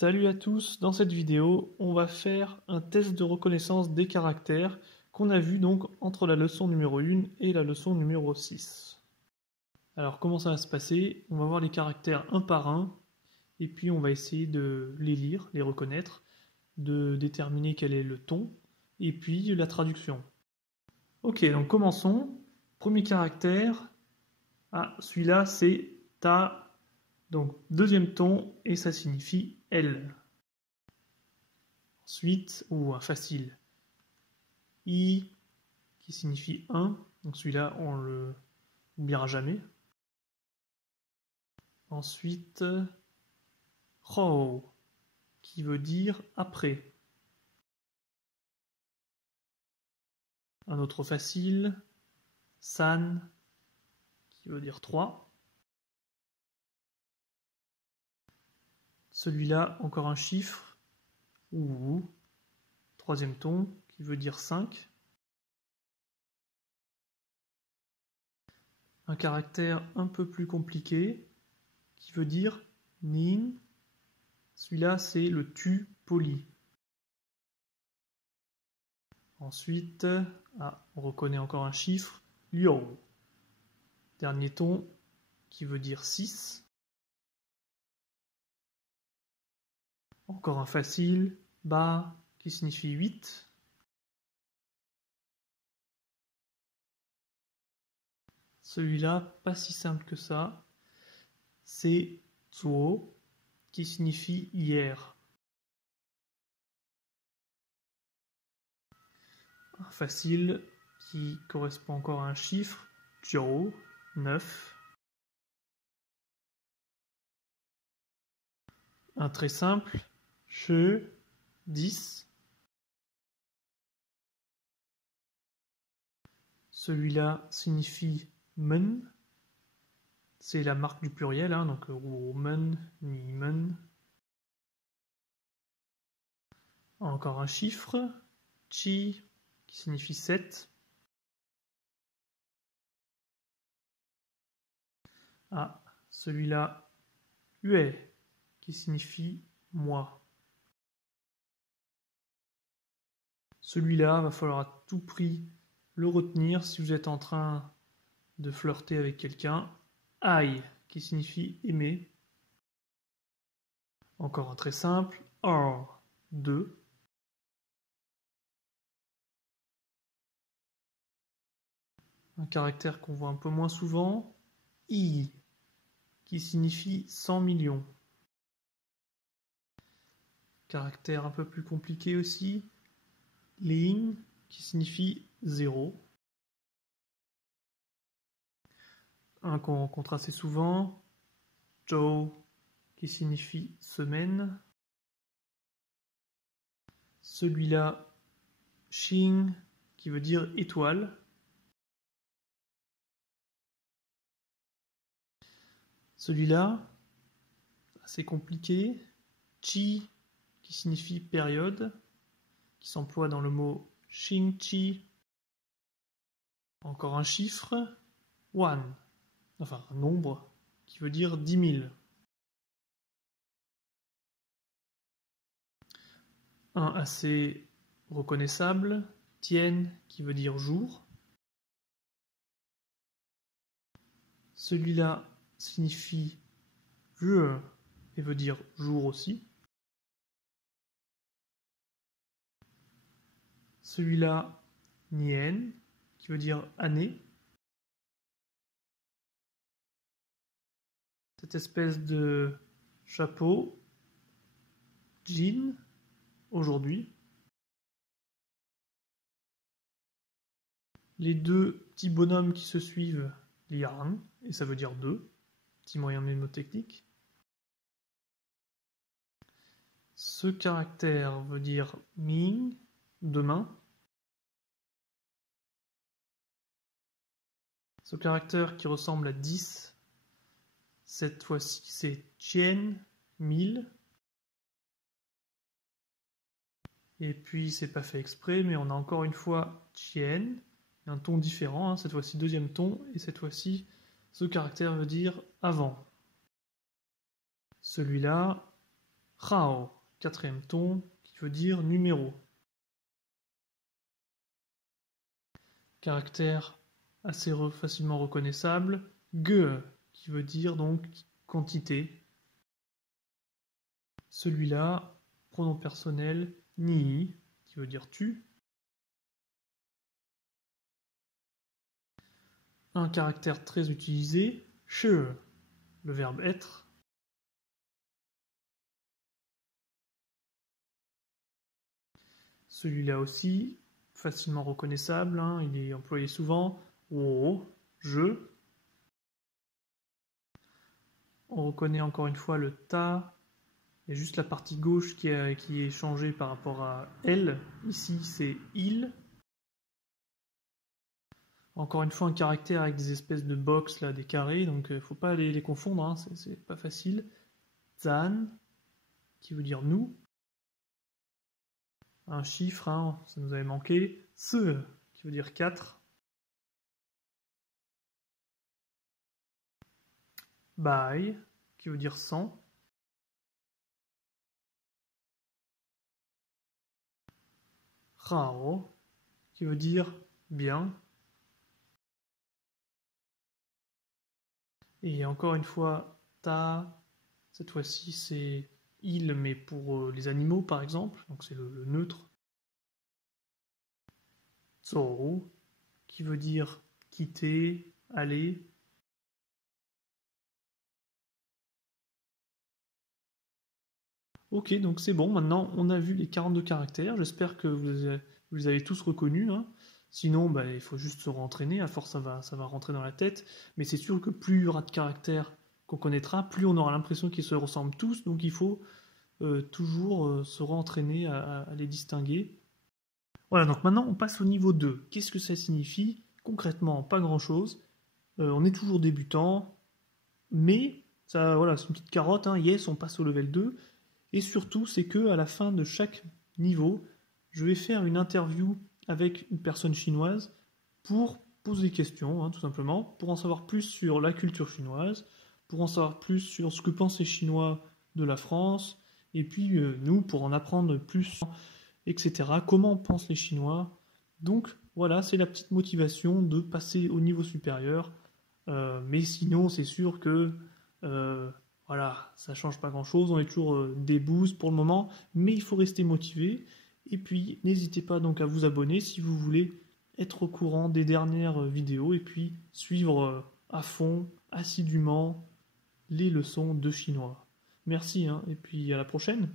Salut à tous, dans cette vidéo, on va faire un test de reconnaissance des caractères qu'on a vu donc entre la leçon numéro 1 et la leçon numéro 6. Alors comment ça va se passer? On va voir les caractères un par un et puis on va essayer de les lire, les reconnaître, de déterminer quel est le ton et puis la traduction. Ok, donc commençons. Premier caractère, celui-là c'est ta. Donc, deuxième ton, et ça signifie L. Ensuite, facile, I, qui signifie 1. Donc celui-là, on le oubliera jamais. Ensuite, Ro, qui veut dire après. Un autre facile, San, qui veut dire 3. Celui-là, encore un chiffre, ou troisième ton, qui veut dire 5. Un caractère un peu plus compliqué, qui veut dire nin. Celui-là, c'est le tu poli. Ensuite, on reconnaît encore un chiffre, liu. Dernier ton, qui veut dire 6. Encore un facile, ba, qui signifie 8. Celui-là, pas si simple que ça, c'est zuo, qui signifie hier. Un facile, qui correspond encore à un chiffre, jiu, 9. Un très simple, che, 10. Celui-là signifie men. C'est la marque du pluriel, donc men, ni men. Encore un chiffre, chi, qui signifie 7. Celui-là, ue, qui signifie moi. Celui-là, va falloir à tout prix le retenir si vous êtes en train de flirter avec quelqu'un. Ai, qui signifie aimer. Encore un très simple, or, 2. Un caractère qu'on voit un peu moins souvent, i, qui signifie 100 millions. Caractère un peu plus compliqué aussi, ling, qui signifie 0. Un qu'on rencontre assez souvent, zhou, qui signifie semaine. Celui-là, xing, qui veut dire étoile. Celui-là, assez compliqué, chi, qui signifie période, qui s'emploie dans le mot xingqi. Encore un chiffre, wan, enfin un nombre, qui veut dire 10 000. Un assez reconnaissable, tian, qui veut dire jour. Celui-là signifie jue et veut dire jour aussi. Celui-là, nien, qui veut dire année. Cette espèce de chapeau, jin, aujourd'hui. Les deux petits bonhommes qui se suivent, liang, et ça veut dire deux, petit moyen mnémotechnique. Ce caractère veut dire ming, demain. Ce caractère qui ressemble à 10, cette fois-ci c'est tien, 1000. Et puis c'est pas fait exprès, mais on a encore une fois tien, un ton différent, cette fois-ci deuxième ton, et cette fois-ci ce caractère veut dire avant. Celui-là, Rao, quatrième ton, qui veut dire numéro. Caractère assez facilement reconnaissable. Ge, qui veut dire donc quantité. Celui-là, pronom personnel, ni, qui veut dire tu. Un caractère très utilisé, che, le verbe être. Celui-là aussi, facilement reconnaissable, hein, il est employé souvent. Wo, je. On reconnaît encore une fois le ta. Il y a juste la partie gauche qui est changée par rapport à elle. Ici, c'est il. Encore une fois, un caractère avec des espèces de box, là, des carrés, donc il ne faut pas les confondre, hein, c'est pas facile. Zan, qui veut dire nous. Un chiffre, hein, ça nous avait manqué. Se, qui veut dire 4. Bai, qui veut dire 100. Rao, qui veut dire bien. Et encore une fois, ta, cette fois-ci c'est il, mais pour les animaux par exemple, donc c'est le neutre. Zoro, qui veut dire quitter, aller. Ok, donc c'est bon, maintenant on a vu les 42 caractères, j'espère que vous les avez tous reconnus, hein. Sinon, bah, il faut juste se rentraîner, à force ça va rentrer dans la tête, mais c'est sûr que plus il y aura de caractères qu'on connaîtra, plus on aura l'impression qu'ils se ressemblent tous, donc il faut toujours se rentraîner à les distinguer. Voilà, donc maintenant on passe au niveau 2. Qu'est-ce que ça signifie? Concrètement, pas grand-chose. On est toujours débutant, mais ça, voilà, c'est une petite carotte, hein. Yes, on passe au level 2. Et surtout, c'est que à la fin de chaque niveau, je vais faire une interview avec une personne chinoise pour poser des questions, hein, tout simplement, pour en savoir plus sur la culture chinoise, pour en savoir plus sur ce que pensent les Chinois de la France, et puis nous, pour en apprendre plus, etc. Comment pensent les Chinois. Donc voilà, c'est la petite motivation de passer au niveau supérieur. Mais sinon, c'est sûr que voilà, ça change pas grand-chose. On est toujours des boosts pour le moment, mais il faut rester motivé. Et puis, n'hésitez pas donc à vous abonner si vous voulez être au courant des dernières vidéos et puis suivre à fond, assidûment, les leçons de chinois. Merci, hein, et puis à la prochaine.